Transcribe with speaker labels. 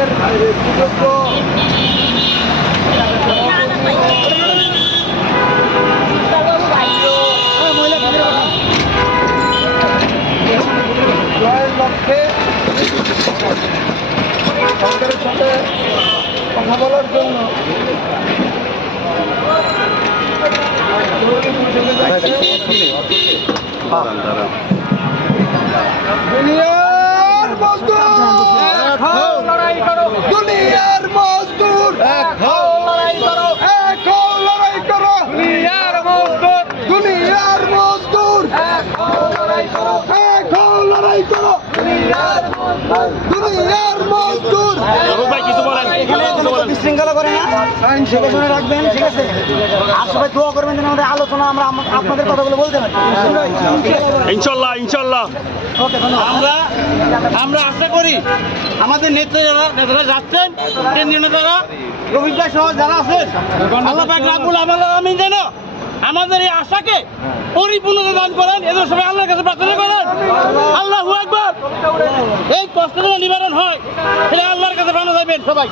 Speaker 1: আমাদের সুযোগ্য জয়ের লক্ষ্যে সরকারের সাথে কথা বলার জন্য জরুরি পরিষদে দুনিয়ার মজদুর।
Speaker 2: ভাই কিছু বলেন
Speaker 3: এখানে কোনো বিশৃঙ্খলা করে না। সেটা শুনে রাখবেন ঠিক আছে? আর সবাই দোয়া করবেন যেন আমাদের আলোচনা আমরা আপনাদের কথাগুলো বলতে পারি।
Speaker 2: ইনশাল্লাহ ইনশাল্লাহ।
Speaker 4: আমরা আমরা আশা করি আমাদের নেতারা নেতারা যাচ্ছেন কেন্দ্রীয় নেতারা। রবি ভাই সহ যারা আছেন আল্লাহ পাক যেন আমাদের এই আশাকে পরিপূর্ণতা দান করেন। এদের সবাই আল্লাহর কাছে প্রার্থনা এই কষ্ট নিবারণ হয় সেটা আল্লাহর কাছে ভালো যাবেন সবাই।